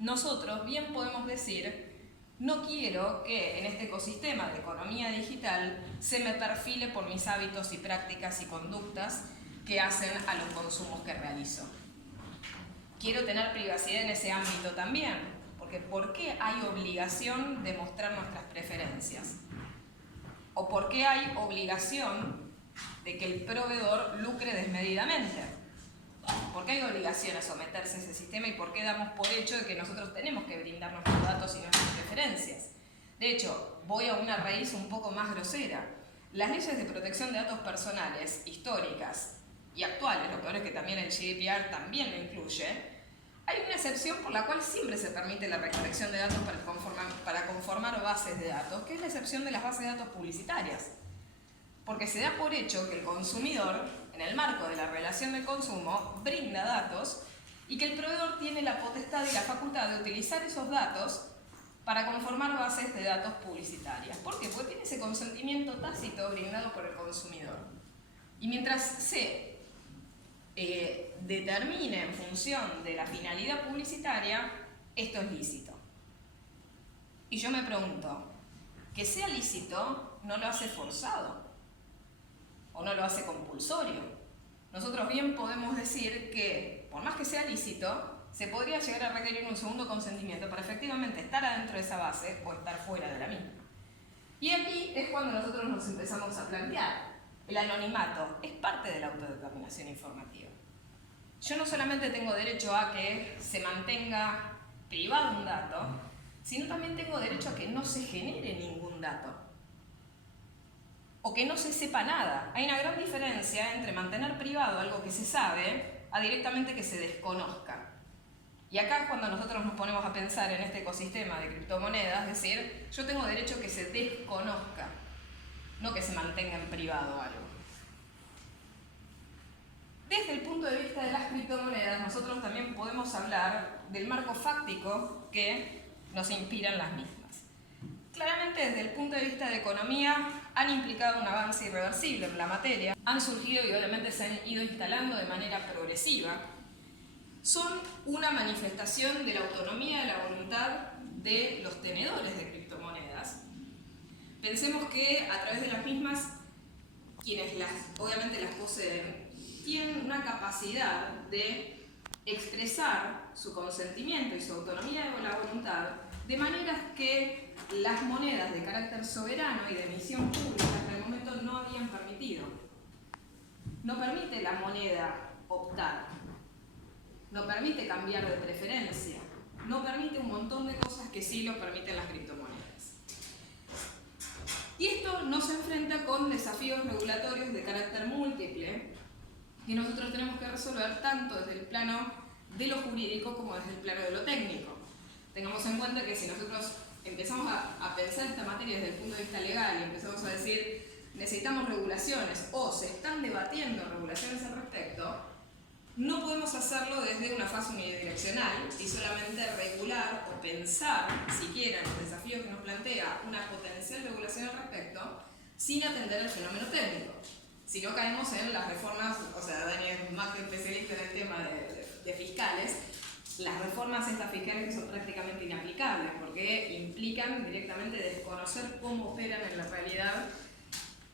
nosotros bien podemos decir, no quiero que en este ecosistema de economía digital se me perfile por mis hábitos y prácticas y conductas que hacen a los consumos que realizo. Quiero tener privacidad en ese ámbito también, porque ¿por qué hay obligación de mostrar nuestras preferencias? ¿O por qué hay obligación de que el proveedor lucre desmedidamente? ¿Por qué hay obligación a someterse a ese sistema y por qué damos por hecho de que nosotros tenemos que brindar nuestros datos y nuestras preferencias? De hecho, voy a una raíz un poco más grosera. Las leyes de protección de datos personales, históricas y actuales, lo peor es que también el GDPR también lo incluye, hay una excepción por la cual siempre se permite la recolección de datos para conformar bases de datos, que es la excepción de las bases de datos publicitarias. Porque se da por hecho que el consumidor, en el marco de la relación de consumo, brinda datos y que el proveedor tiene la potestad y la facultad de utilizar esos datos para conformar bases de datos publicitarias. ¿Por qué? Porque tiene ese consentimiento tácito brindado por el consumidor. Y mientras se determine en función de la finalidad publicitaria, esto es lícito. Y yo me pregunto, que sea lícito no lo hace forzado o no lo hace compulsorio. Nosotros bien podemos decir que, por más que sea lícito, se podría llegar a requerir un segundo consentimiento para efectivamente estar adentro de esa base o estar fuera de la misma. Y aquí es cuando nosotros nos empezamos a plantear. El anonimato es parte de la autodeterminación informativa. Yo no solamente tengo derecho a que se mantenga privado un dato, sino también tengo derecho a que no se genere ningún dato o que no se sepa nada. Hay una gran diferencia entre mantener privado algo que se sabe a directamente que se desconozca. Y acá es cuando nosotros nos ponemos a pensar en este ecosistema de criptomonedas, es decir, yo tengo derecho a que se desconozca, no que se mantenga en privado algo. Desde el punto de vista de las criptomonedas, nosotros también podemos hablar del marco fáctico que nos inspiran las mismas. Claramente, desde el punto de vista de economía, han implicado un avance irreversible en la materia, han surgido y obviamente se han ido instalando de manera progresiva. Son una manifestación de la autonomía de la voluntad de los tenedores de criptomonedas. Pensemos que a través de las mismas, quienes obviamente las poseen, tienen una capacidad de expresar su consentimiento y su autonomía de la voluntad de maneras que las monedas de carácter soberano y de emisión pública hasta el momento no habían permitido. No permite la moneda optar, no permite cambiar de preferencia, no permite un montón de cosas que sí lo permiten las criptomonedas. Y esto nos enfrenta con desafíos regulatorios de carácter múltiple que nosotros tenemos que resolver tanto desde el plano de lo jurídico como desde el plano de lo técnico. Tengamos en cuenta que si nosotros empezamos a pensar esta materia desde el punto de vista legal y empezamos a decir necesitamos regulaciones o se están debatiendo regulaciones al respecto, no podemos hacerlo desde una fase unidireccional y solamente regular o pensar siquiera en los desafíos que nos plantea una potencial regulación al respecto sin atender el fenómeno técnico. Si no caemos en las reformas, o sea, Daniel es más que especialista en el tema de fiscales, las reformas estas fiscales que son prácticamente inaplicables porque implican directamente desconocer cómo operan en la realidad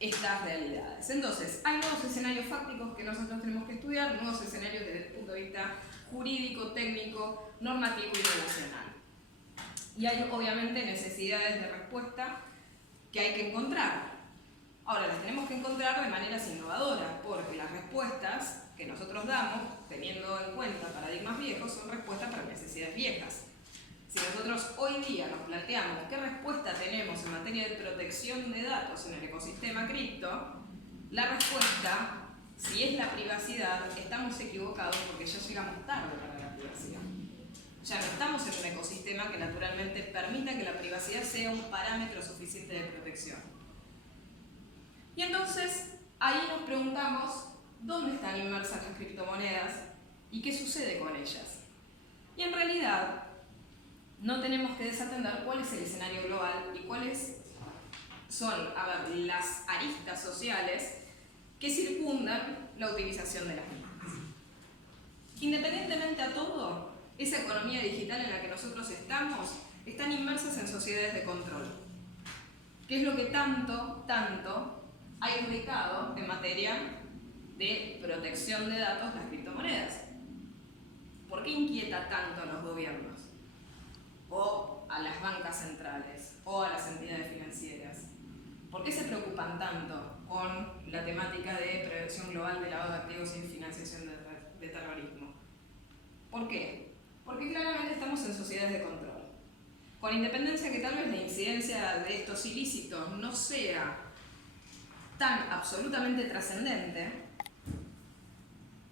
estas realidades. Entonces, hay nuevos escenarios fácticos que nosotros tenemos que estudiar, nuevos escenarios desde el punto de vista jurídico, técnico, normativo y relacional. Y hay obviamente necesidades de respuesta que hay que encontrar. Ahora, las tenemos que encontrar de maneras innovadoras, porque las respuestas que nosotros damos, teniendo en cuenta paradigmas viejos, son respuestas para necesidades viejas. Si nosotros hoy día nos planteamos qué respuesta tenemos en materia de protección de datos en el ecosistema cripto, la respuesta, si es la privacidad, estamos equivocados porque ya llegamos tarde para la privacidad. Ya no estamos en un ecosistema que naturalmente permita que la privacidad sea un parámetro suficiente de protección. Y entonces, ahí nos preguntamos dónde están inmersas las criptomonedas y qué sucede con ellas. Y en realidad, no tenemos que desatender cuál es el escenario global y cuáles son, las aristas sociales que circundan la utilización de las mismas. Independientemente a todo, esa economía digital en la que nosotros están inmersas en sociedades de control. ¿Qué es lo que tanto ha irritado en materia de protección de datos las criptomonedas? ¿Por qué inquieta tanto a los gobiernos? O a las bancas centrales, o a las entidades financieras. ¿Por qué se preocupan tanto con la temática de prevención global de lavado de activos y financiación de terrorismo? ¿Por qué? Porque claramente estamos en sociedades de control. Con independencia que tal vez la incidencia de estos ilícitos no sea tan absolutamente trascendente,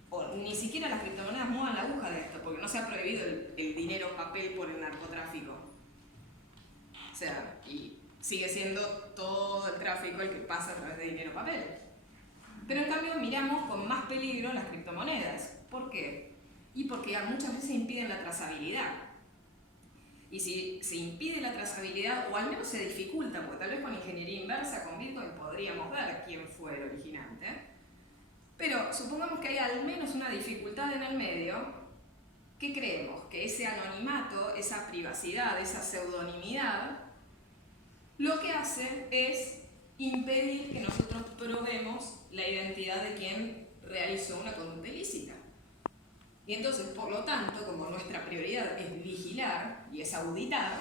o ni siquiera las criptomonedas muevan la aguja de esto, porque no se ha prohibido el dinero papel por el narcotráfico. O sea, y sigue siendo todo el tráfico el que pasa a través de dinero papel. Pero en cambio miramos con más peligro las criptomonedas. ¿Por qué? Y porque muchas veces impiden la trazabilidad. Y si se impide la trazabilidad, o al menos se dificulta, porque tal vez con ingeniería inversa, con Bitcoin, podríamos ver quién fue el originante. Pero supongamos que hay al menos una dificultad en el medio. ¿Qué creemos? Que ese anonimato, esa privacidad, esa pseudonimidad, lo que hace es impedir que nosotros probemos la identidad de quien realizó una conducta ilícita. Y entonces, por lo tanto, como nuestra prioridad es vigilar y es auditar,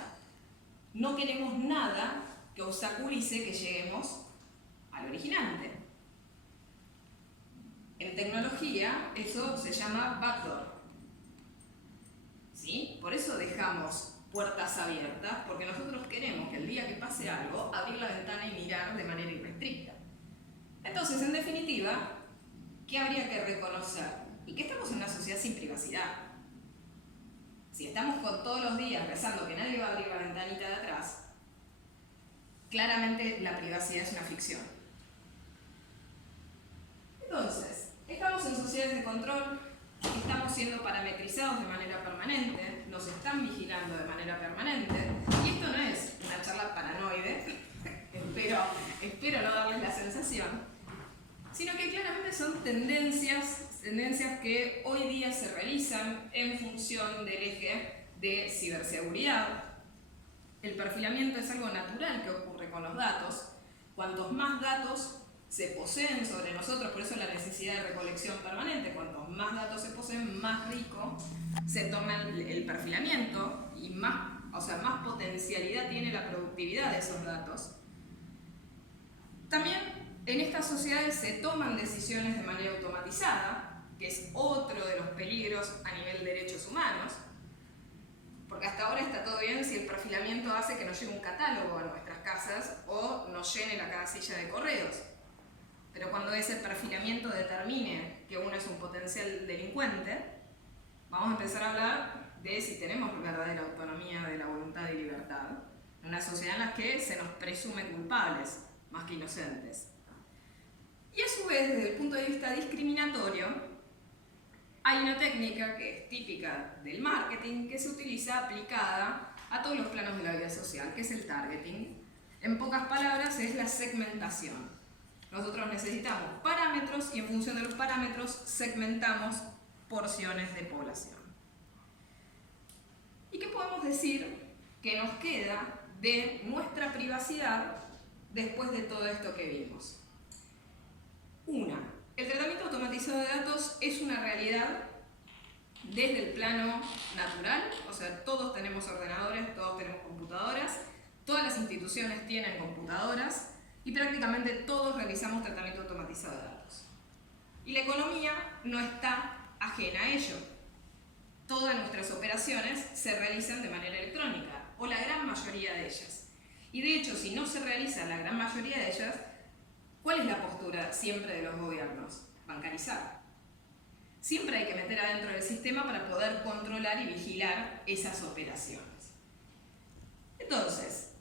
no queremos nada que obstaculice que lleguemos al originante. En tecnología, eso se llama backdoor. ¿Sí? Por eso dejamos puertas abiertas, porque nosotros queremos que el día que pase algo, abrir la ventana y mirar de manera irrestricta. Entonces, en definitiva, ¿qué habría que reconocer? Y que estamos en una sociedad sin privacidad. Si estamos todos los días rezando que nadie va a abrir la ventanita de atrás, claramente la privacidad es una ficción. Entonces, estamos en sociedades de control, estamos siendo parametrizados de manera permanente, nos están vigilando de manera permanente, y esto no es una charla paranoide, espero no darles la sensación, sino que claramente son tendencias que hoy día se realizan en función del eje de ciberseguridad. El perfilamiento es algo natural que ocurre con los datos. Cuantos más datos se poseen sobre nosotros, por eso la necesidad de recolección permanente, cuantos más datos se poseen, más rico se torna el perfilamiento y más potencialidad tiene la productividad de esos datos. También en estas sociedades se toman decisiones de manera automatizada, que es otro de los peligros a nivel de derechos humanos, porque hasta ahora está todo bien si el perfilamiento hace que nos llegue un catálogo a nuestras casas o nos llene la casilla de correos. Pero cuando ese perfilamiento determine que uno es un potencial delincuente, vamos a empezar a hablar de si tenemos verdadera autonomía de la voluntad y libertad, en una sociedad en la que se nos presume culpables más que inocentes. Y a su vez, desde el punto de vista discriminatorio, hay una técnica que es típica del marketing que se utiliza aplicada a todos los planos de la vida social, que es el targeting. En pocas palabras, es la segmentación. Nosotros necesitamos parámetros y en función de los parámetros segmentamos porciones de población. ¿Y qué podemos decir que nos queda de nuestra privacidad después de todo esto que vimos? El tratamiento automatizado de datos es una realidad desde el plano natural, o sea, todos tenemos ordenadores, todos tenemos computadoras, todas las instituciones tienen computadoras y prácticamente todos realizamos tratamiento automatizado de datos. Y la economía no está ajena a ello. Todas nuestras operaciones se realizan de manera electrónica, o la gran mayoría de ellas. Y de hecho, si no se realiza la gran mayoría de ellas, ¿cuál es la postura siempre de los gobiernos? Bancarizar. Siempre hay que meter adentro del sistema para poder controlar y vigilar esas operaciones. Entonces,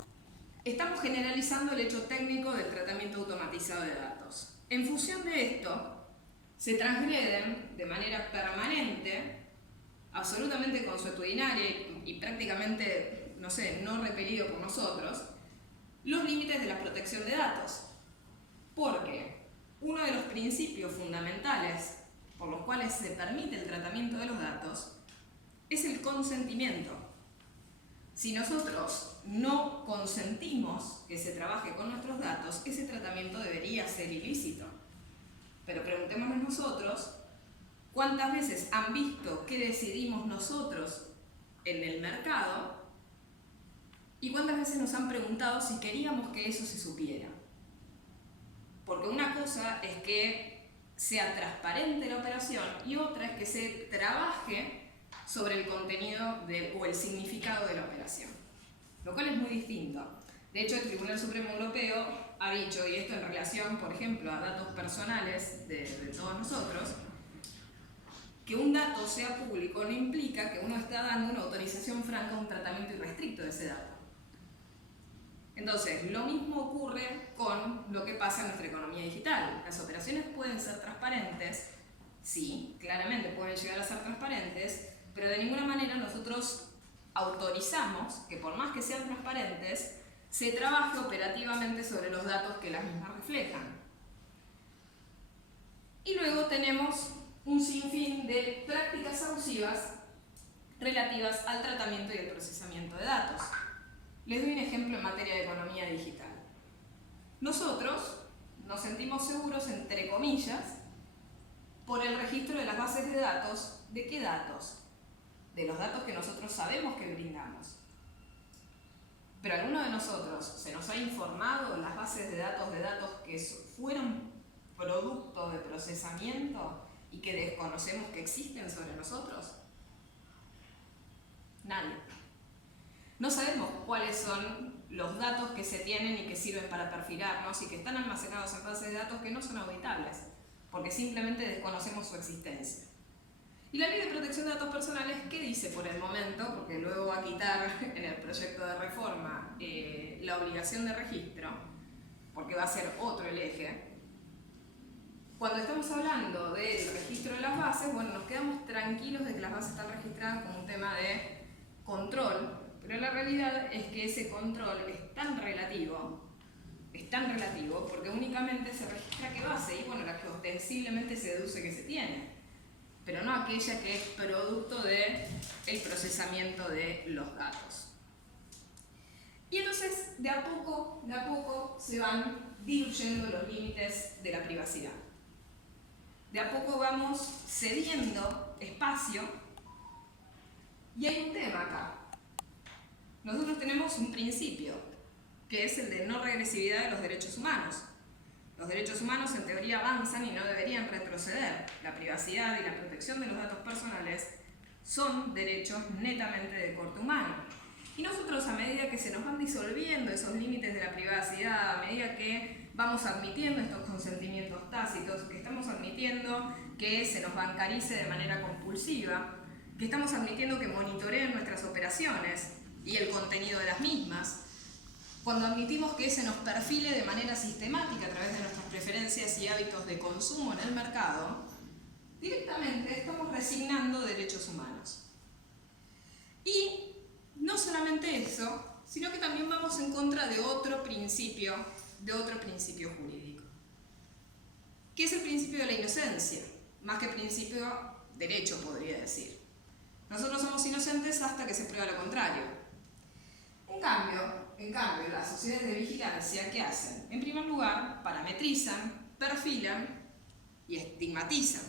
estamos generalizando el hecho técnico del tratamiento automatizado de datos. En función de esto, se transgreden de manera permanente, absolutamente consuetudinaria y prácticamente, no repelido por nosotros, los límites de la protección de datos. Porque uno de los principios fundamentales por los cuales se permite el tratamiento de los datos es el consentimiento. Si nosotros no consentimos que se trabaje con nuestros datos, ese tratamiento debería ser ilícito. Pero preguntémonos nosotros, ¿cuántas veces han visto qué decidimos nosotros en el mercado? ¿Y cuántas veces nos han preguntado si queríamos que eso se supiera? Porque una cosa es que sea transparente la operación y otra es que se trabaje sobre el contenido o el significado de la operación, lo cual es muy distinto. De hecho, el Tribunal Supremo Europeo ha dicho, y esto en relación, por ejemplo, a datos personales de todos nosotros, que un dato sea público no implica que uno está dando una autorización franca a un tratamiento irrestricto de ese dato. Entonces, lo mismo ocurre con lo que pasa en nuestra economía digital. Las operaciones pueden ser transparentes, sí, claramente pueden llegar a ser transparentes, pero de ninguna manera nosotros autorizamos que por más que sean transparentes, se trabaje operativamente sobre los datos que las mismas reflejan. Y luego tenemos un sinfín de prácticas abusivas relativas al tratamiento y el procesamiento de datos. Les doy un ejemplo en materia de economía digital. Nosotros nos sentimos seguros, entre comillas, por el registro de las bases de datos. ¿De qué datos? De los datos que nosotros sabemos que brindamos. Pero alguno de nosotros se nos ha informado las bases de datos que fueron producto de procesamiento y que desconocemos que existen sobre nosotros. Nadie. No sabemos cuáles son los datos que se tienen y que sirven para perfilarnos y que están almacenados en bases de datos que no son auditables, porque simplemente desconocemos su existencia. Y la Ley de Protección de Datos Personales, ¿qué dice por el momento? Porque luego va a quitar en el proyecto de reforma la obligación de registro, porque va a ser otro el eje. Cuando estamos hablando del registro de las bases, bueno, nos quedamos tranquilos de que las bases están registradas como un tema de control, pero la realidad es que ese control es tan relativo porque únicamente se registra qué base, y bueno, la que ostensiblemente se deduce que se tiene, pero no aquella que es producto del procesamiento de los datos. Y entonces, de a poco se van diluyendo los límites de la privacidad. De a poco vamos cediendo espacio, y hay un tema acá. Nosotros tenemos un principio, que es el de no regresividad de los derechos humanos. Los derechos humanos en teoría avanzan y no deberían retroceder. La privacidad y la protección de los datos personales son derechos netamente de corte humano. Y nosotros, a medida que se nos van disolviendo esos límites de la privacidad, a medida que vamos admitiendo estos consentimientos tácitos, que estamos admitiendo que se nos bancarice de manera compulsiva, que estamos admitiendo que monitoreen nuestras operaciones y el contenido de las mismas, cuando admitimos que se nos perfile de manera sistemática a través de nuestras preferencias y hábitos de consumo en el mercado, directamente estamos resignando derechos humanos. Y no solamente eso, sino que también vamos en contra de otro principio jurídico, que es el principio de la inocencia, más que principio derecho, podría decir. Nosotros somos inocentes hasta que se prueba lo contrario. En cambio, las sociedades de vigilancia, ¿qué hacen? En primer lugar, parametrizan, perfilan y estigmatizan.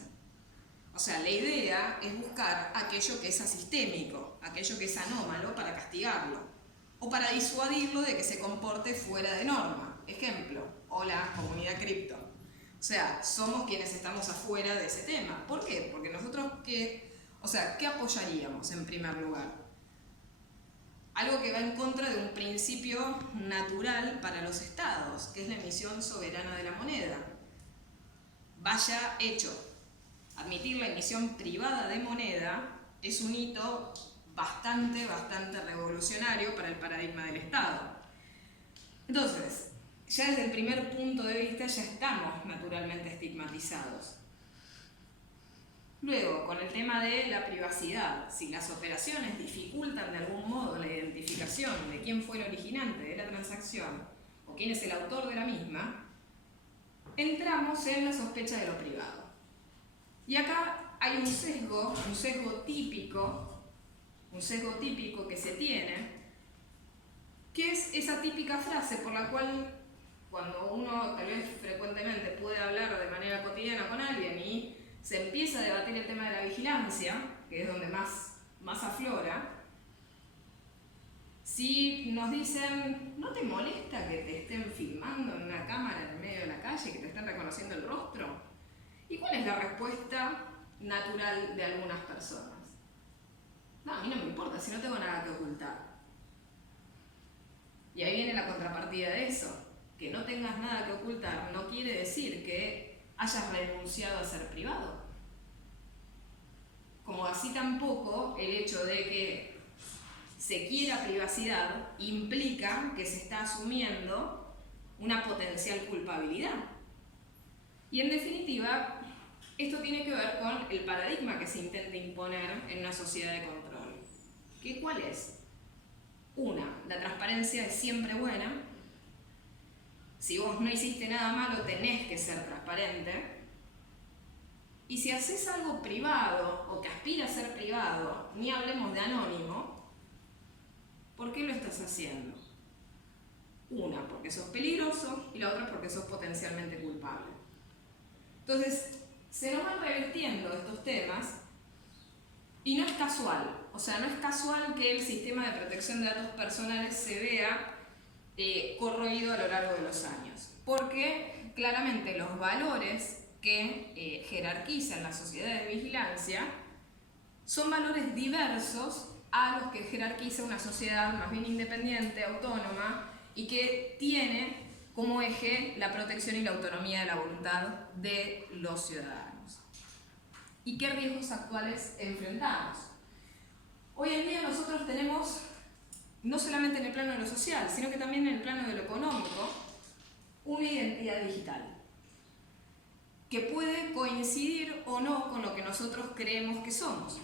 O sea, la idea es buscar aquello que es asistémico, aquello que es anómalo para castigarlo, o para disuadirlo de que se comporte fuera de norma. Ejemplo, hola, comunidad cripto. O sea, somos quienes estamos afuera de ese tema. ¿Por qué? Porque nosotros, ¿qué apoyaríamos en primer lugar? Algo que va en contra de un principio natural para los estados, que es la emisión soberana de la moneda. Vaya hecho. Admitir la emisión privada de moneda es un hito bastante revolucionario para el paradigma del Estado. Entonces, ya desde el primer punto de vista ya estamos naturalmente estigmatizados. Luego, con el tema de la privacidad, si las operaciones dificultan de algún modo la identificación de quién fue el originante de la transacción o quién es el autor de la misma, entramos en la sospecha de lo privado. Y acá hay un sesgo típico que se tiene, ¿Qué es esa típica frase por la cual cuando uno tal vez frecuentemente puede hablar de manera cotidiana con alguien y se empieza a debatir el tema de la vigilancia, que es donde más aflora, si nos dicen, ¿no te molesta que te estén filmando en una cámara en el medio de la calle, que te estén reconociendo el rostro? ¿Y cuál es la respuesta natural de algunas personas? No, a mí no me importa, si no tengo nada que ocultar. Y ahí viene la contrapartida de eso. Que no tengas nada que ocultar no quiere decir que hayas renunciado a ser privado. Como así tampoco el hecho de que se quiera privacidad implica que se está asumiendo una potencial culpabilidad. Y en definitiva, esto tiene que ver con el paradigma que se intenta imponer en una sociedad de control. ¿Qué cuál es? Una, la transparencia es siempre buena. Si vos no hiciste nada malo, tenés que ser transparente. Y si haces algo privado o que aspira a ser privado, ni hablemos de anónimo, ¿por qué lo estás haciendo? Una, porque sos peligroso, y la otra porque sos potencialmente culpable. Entonces, se nos van revirtiendo estos temas y no es casual. O sea, no es casual que el sistema de protección de datos personales se vea corroído a lo largo de los años. Porque claramente los valores que jerarquizan la sociedad de vigilancia son valores diversos a los que jerarquiza una sociedad más bien independiente, autónoma, y que tiene como eje la protección y la autonomía de la voluntad de los ciudadanos. ¿Y qué riesgos actuales enfrentamos? Hoy en día nosotros tenemos, no solamente en el plano de lo social, sino que también en el plano de lo económico, una identidad digital que puede coincidir o no con lo que nosotros creemos que somos.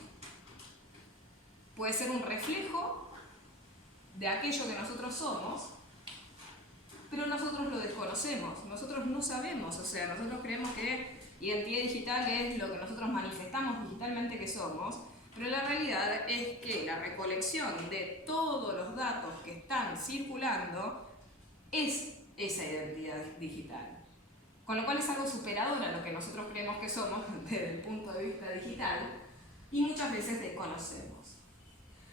Puede ser un reflejo de aquello que nosotros somos, pero nosotros lo desconocemos, nosotros no sabemos, o sea, nosotros creemos que identidad digital es lo que nosotros manifestamos digitalmente que somos, pero la realidad es que la recolección de todos los datos que están circulando es esa identidad digital. Con lo cual es algo superador a lo que nosotros creemos que somos desde el punto de vista digital y muchas veces desconocemos.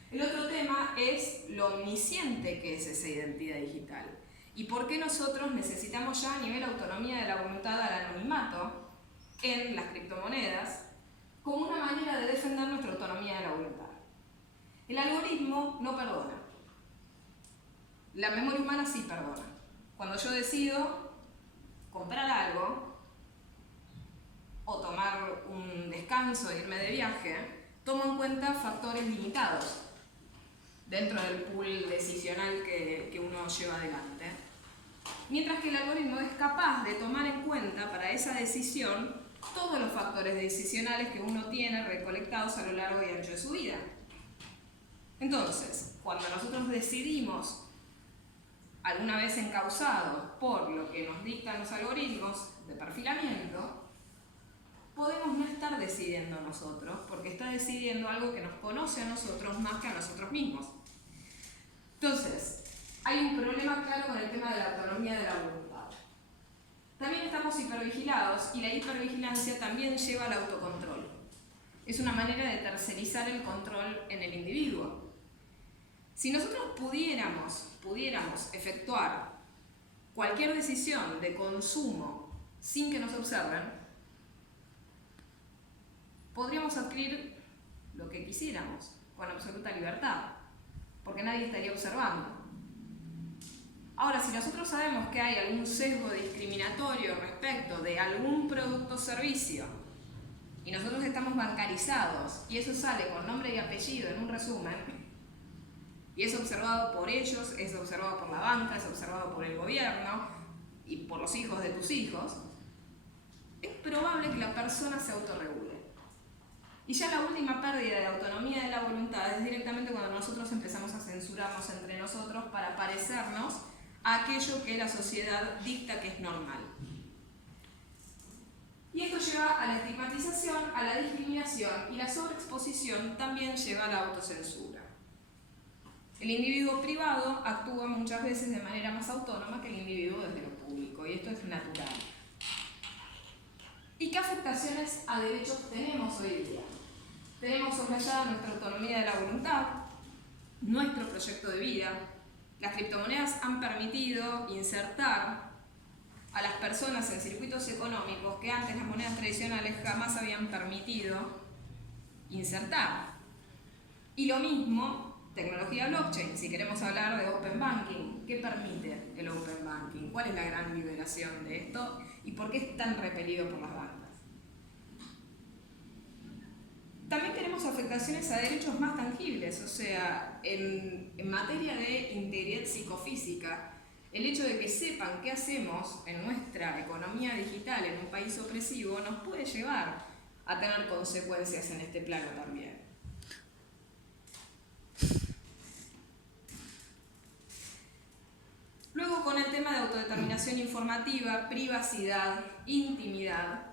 El otro tema es lo omnisciente que es esa identidad digital y por qué nosotros necesitamos ya a nivel autonomía de la voluntad al anonimato en las criptomonedas como una manera de defender nuestra autonomía de la voluntad. El algoritmo no perdona. La memoria humana sí perdona. Cuando yo decido comprar algo o tomar un descanso e irme de viaje, tomo en cuenta factores limitados dentro del pool decisional que uno lleva adelante. Mientras que el algoritmo es capaz de tomar en cuenta para esa decisión todos los factores decisionales que uno tiene recolectados a lo largo y ancho de su vida. Entonces, cuando nosotros decidimos, alguna vez encausados por lo que nos dictan los algoritmos de perfilamiento, podemos no estar decidiendo nosotros, porque está decidiendo algo que nos conoce a nosotros más que a nosotros mismos. Entonces, hay un problema claro con el tema de la autonomía de la voluntad. También estamos hipervigilados y la hipervigilancia también lleva al autocontrol. Es una manera de tercerizar el control en el individuo. Si nosotros pudiéramos efectuar cualquier decisión de consumo sin que nos observen, podríamos adquirir lo que quisiéramos con absoluta libertad, porque nadie estaría observando. Ahora, si nosotros sabemos que hay algún sesgo discriminatorio respecto de algún producto o servicio y nosotros estamos bancarizados y eso sale con nombre y apellido en un resumen, y es observado por ellos, es observado por la banca, es observado por el gobierno y por los hijos de tus hijos, es probable que la persona se autorregule. Y ya la última pérdida de autonomía de la voluntad es directamente cuando nosotros empezamos a censurarnos entre nosotros para parecernos a aquello que la sociedad dicta que es normal. Y esto lleva a la estigmatización, a la discriminación y la sobreexposición también lleva a la autocensura. El individuo privado actúa muchas veces de manera más autónoma que el individuo desde lo público, y esto es natural. ¿Y qué afectaciones a derechos tenemos hoy día? Tenemos soslayada nuestra autonomía de la voluntad, nuestro proyecto de vida. Las criptomonedas han permitido insertar a las personas en circuitos económicos que antes las monedas tradicionales jamás habían permitido insertar. Y lo mismo, tecnología blockchain, si queremos hablar de Open Banking. ¿Qué permite el Open Banking? ¿Cuál es la gran liberación de esto? ¿Y por qué es tan repelido por las bancas? También tenemos afectaciones a derechos más tangibles, o sea, en materia de integridad psicofísica, el hecho de que sepan qué hacemos en nuestra economía digital en un país opresivo nos puede llevar a tener consecuencias en este plano también. Luego, con el tema de autodeterminación informativa, privacidad, intimidad,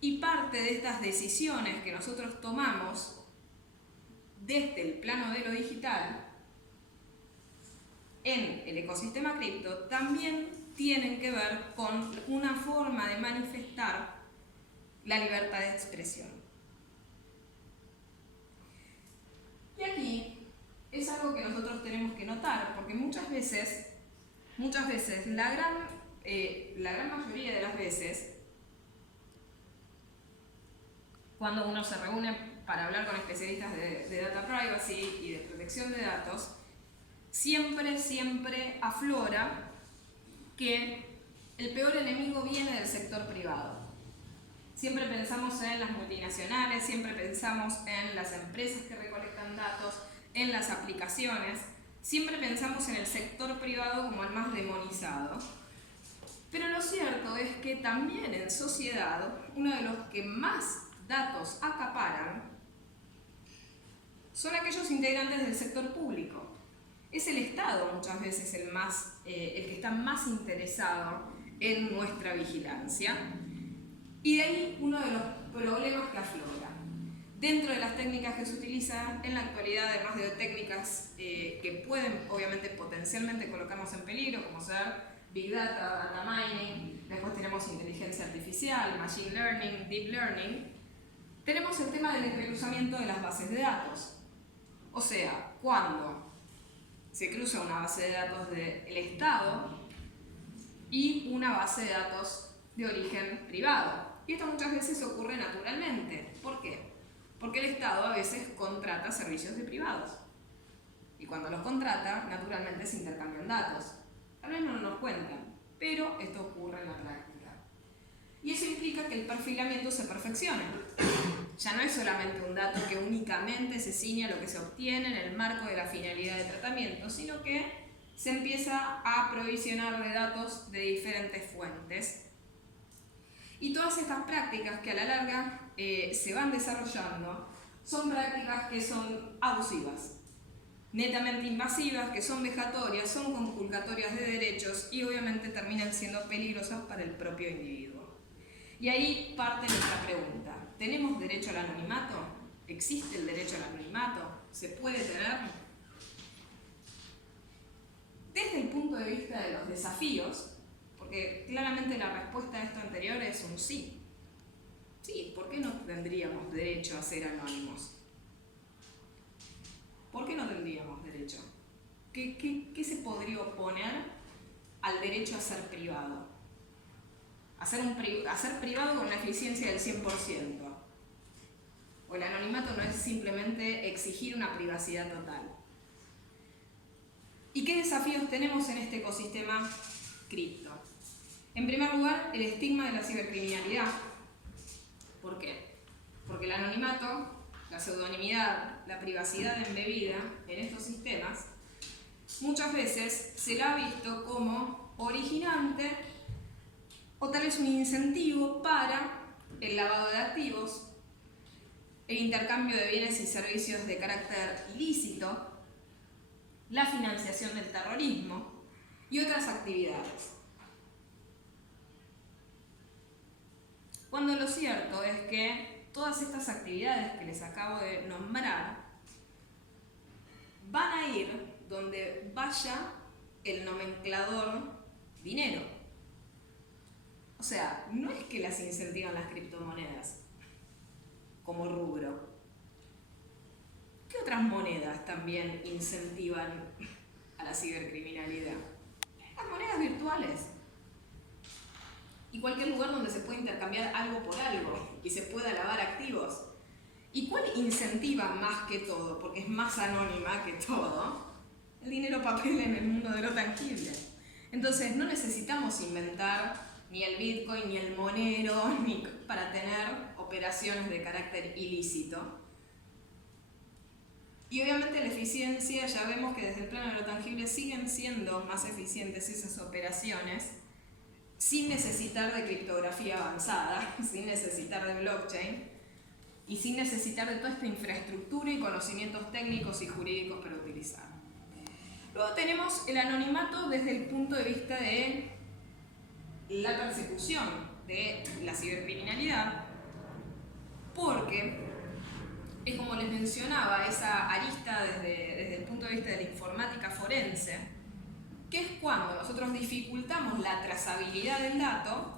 y parte de estas decisiones que nosotros tomamos desde el plano de lo digital en el ecosistema cripto también tienen que ver con una forma de manifestar la libertad de expresión. Y aquí es algo que nosotros tenemos que notar, porque muchas veces la gran mayoría de las veces, cuando uno se reúne para hablar con especialistas de data privacy y de protección de datos, siempre aflora que el peor enemigo viene del sector privado. Siempre pensamos en las multinacionales, siempre pensamos en las empresas que recolectan datos, en las aplicaciones, siempre pensamos en el sector privado como el más demonizado. Pero lo cierto es que también en sociedad, uno de los que más datos acaparan son aquellos integrantes del sector público. Es el Estado muchas veces el que está más interesado en nuestra vigilancia. Y de ahí uno de los problemas que aflora. Dentro de las técnicas que se utilizan en la actualidad, además de técnicas que pueden obviamente potencialmente colocarnos en peligro, como ser Big Data, Data Mining, después tenemos inteligencia artificial, Machine Learning, Deep Learning, tenemos el tema del entrecruzamiento de las bases de datos. O sea, cuando se cruza una base de datos del Estado y una base de datos de origen privado. Y esto muchas veces ocurre naturalmente. ¿Por qué? Porque el Estado a veces contrata servicios de privados. Y cuando los contrata, naturalmente se intercambian datos. Tal vez no nos cuentan, pero esto ocurre en la práctica. Y eso implica que el perfilamiento se perfeccione. Ya no es solamente un dato que únicamente se ciñe a lo que se obtiene en el marco de la finalidad de tratamiento, sino que se empieza a provisionar de datos de diferentes fuentes. Y todas estas prácticas que a la larga se van desarrollando son prácticas que son abusivas, netamente invasivas, que son vejatorias, son conculcatorias de derechos y obviamente terminan siendo peligrosas para el propio individuo. Y ahí parte nuestra pregunta. ¿Tenemos derecho al anonimato? ¿Existe el derecho al anonimato? ¿Se puede tener? Desde el punto de vista de los desafíos, porque claramente la respuesta a esto anterior es un sí. Sí, ¿por qué no tendríamos derecho a ser anónimos? ¿Por qué no tendríamos derecho? ¿Qué se podría oponer al derecho a ser privado? A ser privado con la eficiencia del 100%. O el anonimato no es simplemente exigir una privacidad total. ¿Y qué desafíos tenemos en este ecosistema cripto? En primer lugar, el estigma de la cibercriminalidad. ¿Por qué? Porque el anonimato, la pseudonimidad, la privacidad embebida en estos sistemas, muchas veces se la ha visto como originante o tal vez un incentivo para el lavado de activos, el intercambio de bienes y servicios de carácter ilícito, la financiación del terrorismo y otras actividades. Cuando lo cierto es que todas estas actividades que les acabo de nombrar van a ir donde vaya el nomenclador dinero. O sea, no es que las incentivan las criptomonedas como rubro. ¿Qué otras monedas también incentivan a la cibercriminalidad? Las monedas virtuales. Y cualquier lugar donde se pueda intercambiar algo por algo y se pueda lavar activos. ¿Y cuál incentiva más que todo? Porque es más anónima que todo. El dinero papel en el mundo de lo tangible. Entonces no necesitamos inventar ni el Bitcoin, ni el Monero, ni para tener operaciones de carácter ilícito. Y obviamente la eficiencia, ya vemos que desde el plano de lo tangible siguen siendo más eficientes esas operaciones sin necesitar de criptografía avanzada, sin necesitar de blockchain y sin necesitar de toda esta infraestructura y conocimientos técnicos y jurídicos para utilizar. Luego tenemos el anonimato desde el punto de vista de la persecución de la cibercriminalidad, porque es como les mencionaba, esa arista desde el punto de vista de la informática forense, que es cuando nosotros dificultamos la trazabilidad del dato,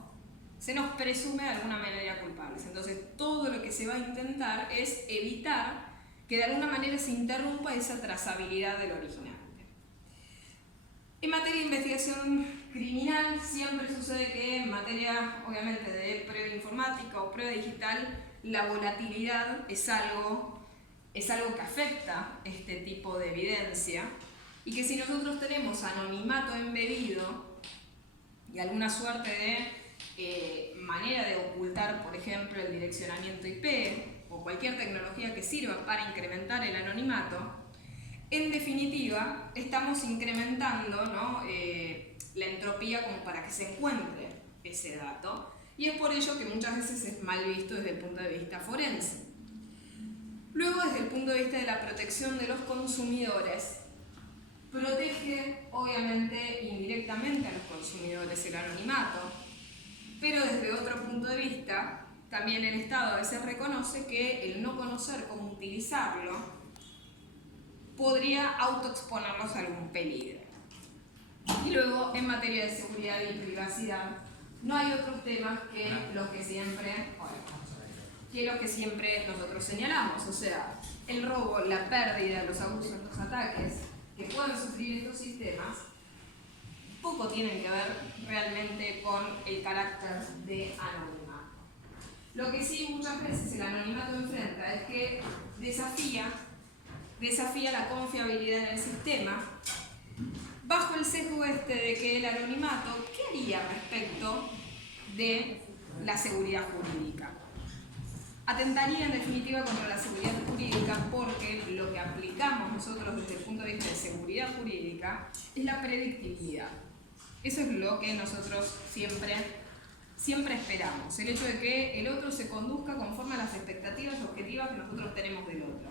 se nos presume de alguna manera culpables. Entonces todo lo que se va a intentar es evitar que de alguna manera se interrumpa esa trazabilidad del originante. En materia de investigación criminal siempre sucede que en materia obviamente de prueba informática o prueba digital la volatilidad es algo que afecta este tipo de evidencia y que si nosotros tenemos anonimato embebido y alguna suerte de manera de ocultar, por ejemplo, el direccionamiento IP o cualquier tecnología que sirva para incrementar el anonimato, en definitiva estamos incrementando, ¿no?, la entropía como para que se encuentre ese dato. Y es por ello que muchas veces es mal visto desde el punto de vista forense. Luego, desde el punto de vista de la protección de los consumidores, protege obviamente indirectamente a los consumidores el anonimato, pero desde otro punto de vista, también el Estado a veces reconoce que el no conocer cómo utilizarlo podría autoexponernos a algún peligro. Y luego, en materia de seguridad y privacidad, no hay otros temas que los que siempre nosotros señalamos, o sea, el robo, la pérdida, los abusos, los ataques que pueden sufrir estos sistemas, poco tienen que ver realmente con el carácter de anonimato. Lo que sí muchas veces el anonimato enfrenta es que desafía la confiabilidad en el sistema, bajo el sesgo de que el anonimato, ¿qué haría respecto de la seguridad jurídica? Atentaría en definitiva contra la seguridad jurídica porque lo que aplicamos nosotros desde el punto de vista de seguridad jurídica es la predictibilidad. Eso es lo que nosotros siempre esperamos, el hecho de que el otro se conduzca conforme a las expectativas objetivas que nosotros tenemos del otro.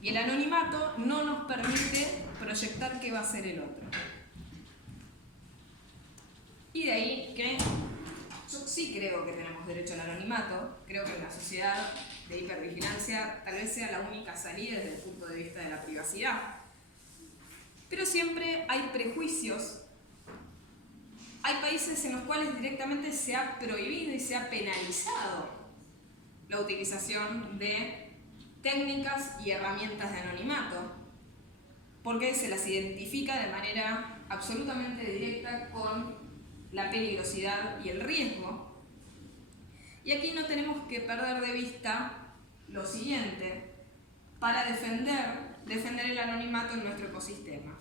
Y el anonimato no nos permite proyectar qué va a ser el otro. Y de ahí que yo sí creo que tenemos derecho al anonimato, creo que en la sociedad de hipervigilancia tal vez sea la única salida desde el punto de vista de la privacidad. Pero siempre hay prejuicios. Hay países en los cuales directamente se ha prohibido y se ha penalizado la utilización de técnicas y herramientas de anonimato, porque se las identifica de manera absolutamente directa con la peligrosidad y el riesgo. Y aquí no tenemos que perder de vista lo siguiente para defender el anonimato en nuestro ecosistema,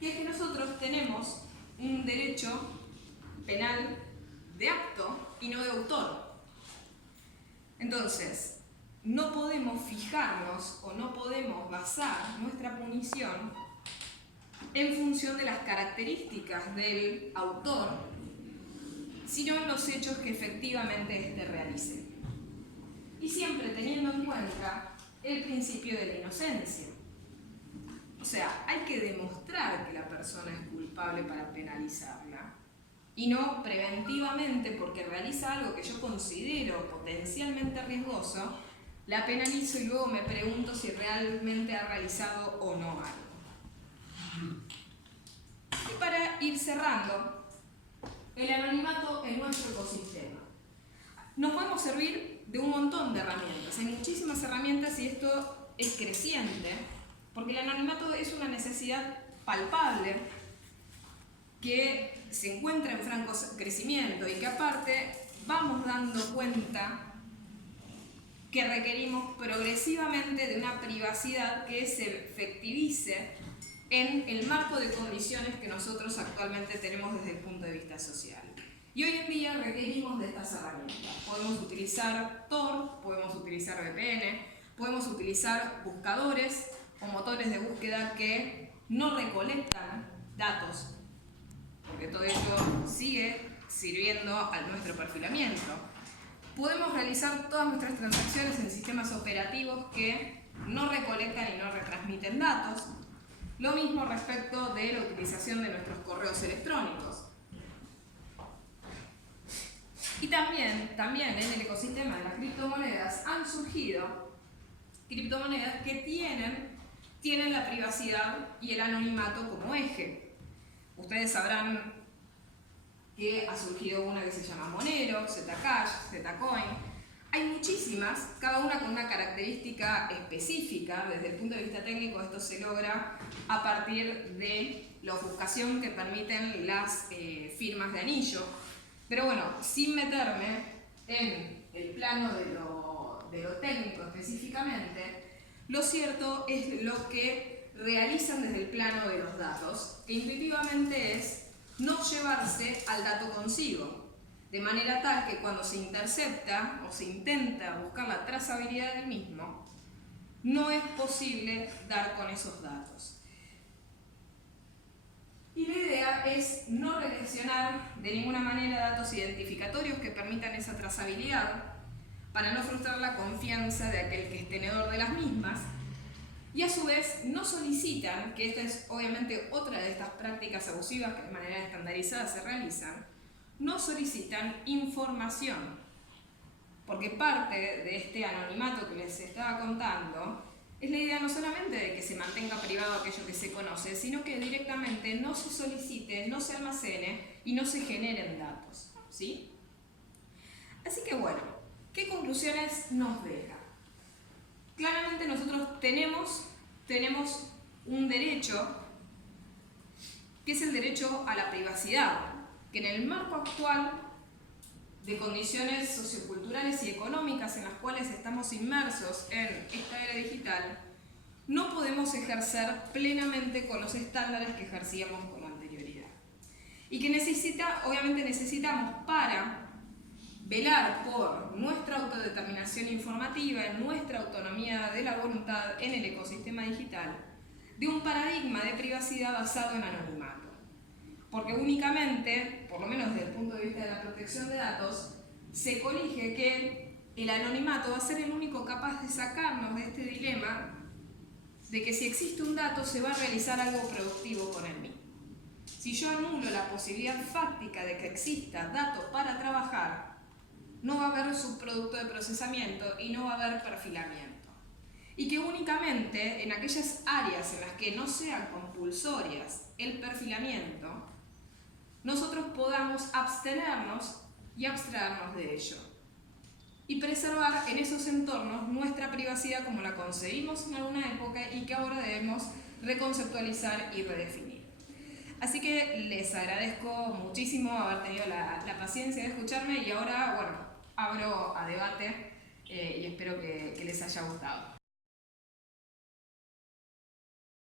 que es que nosotros tenemos un derecho penal de acto y no de autor. Entonces, no podemos fijarnos o no podemos basar nuestra punición en función de las características del autor, sino en los hechos que efectivamente éste realice. Y siempre teniendo en cuenta el principio de la inocencia. O sea, hay que demostrar que la persona es culpable para penalizarla, y no preventivamente porque realiza algo que yo considero potencialmente riesgoso, la penalizo y luego me pregunto si realmente ha realizado o no algo. Y para ir cerrando, el anonimato en nuestro ecosistema. Nos podemos servir de un montón de herramientas, hay muchísimas herramientas y esto es creciente, porque el anonimato es una necesidad palpable que se encuentra en franco crecimiento y que aparte vamos dando cuenta que requerimos progresivamente de una privacidad que se efectivice en el marco de condiciones que nosotros actualmente tenemos desde el punto de vista social. Y hoy en día requerimos de estas herramientas. Podemos utilizar Tor, podemos utilizar VPN, podemos utilizar buscadores o motores de búsqueda que no recolectan datos, porque todo ello sigue sirviendo a nuestro perfilamiento. Podemos realizar todas nuestras transacciones en sistemas operativos que no recolectan y no retransmiten datos. Lo mismo respecto de la utilización de nuestros correos electrónicos. Y también en el ecosistema de las criptomonedas han surgido criptomonedas que tienen la privacidad y el anonimato como eje. Ustedes sabrán que ha surgido una que se llama Monero, Zcash, Zcoin. Hay muchísimas, cada una con una característica específica. Desde el punto de vista técnico esto se logra a partir de la ofuscación que permiten las firmas de anillo. Pero bueno, sin meterme en el plano de lo técnico específicamente, lo cierto es lo que realizan desde el plano de los datos, que intuitivamente es no llevarse al dato consigo, de manera tal que cuando se intercepta o se intenta buscar la trazabilidad del mismo, no es posible dar con esos datos. Y la idea es no redireccionar de ninguna manera datos identificatorios que permitan esa trazabilidad para no frustrar la confianza de aquel que es tenedor de las mismas, y a su vez no solicitan, que esta es obviamente otra de estas prácticas abusivas que de manera estandarizada se realizan, no solicitan información, porque parte de este anonimato que les estaba contando es la idea no solamente de que se mantenga privado aquello que se conoce, sino que directamente no se solicite, no se almacene y no se generen datos, ¿sí? Así que bueno, ¿qué conclusiones nos deja? Claramente nosotros tenemos un derecho, que es el derecho a la privacidad, que en el marco actual de condiciones socioculturales y económicas en las cuales estamos inmersos en esta era digital, no podemos ejercer plenamente con los estándares que ejercíamos con anterioridad. Y que obviamente necesitamos para velar por nuestra autodeterminación informativa, nuestra autonomía de la voluntad en el ecosistema digital, de un paradigma de privacidad basado en anonimato. Porque únicamente, por lo menos desde el punto de vista de la protección de datos, se colige que el anonimato va a ser el único capaz de sacarnos de este dilema de que si existe un dato se va a realizar algo productivo con él mismo. Si yo anulo la posibilidad fáctica de que exista datos para trabajar, no va a haber subproducto de procesamiento y no va a haber perfilamiento. Y que únicamente en aquellas áreas en las que no sean compulsorias el perfilamiento, nosotros podamos abstenernos y abstraernos de ello. Y preservar en esos entornos nuestra privacidad como la concebimos en alguna época y que ahora debemos reconceptualizar y redefinir. Así que les agradezco muchísimo haber tenido la paciencia de escucharme y ahora, bueno, abro a debate y espero que les haya gustado.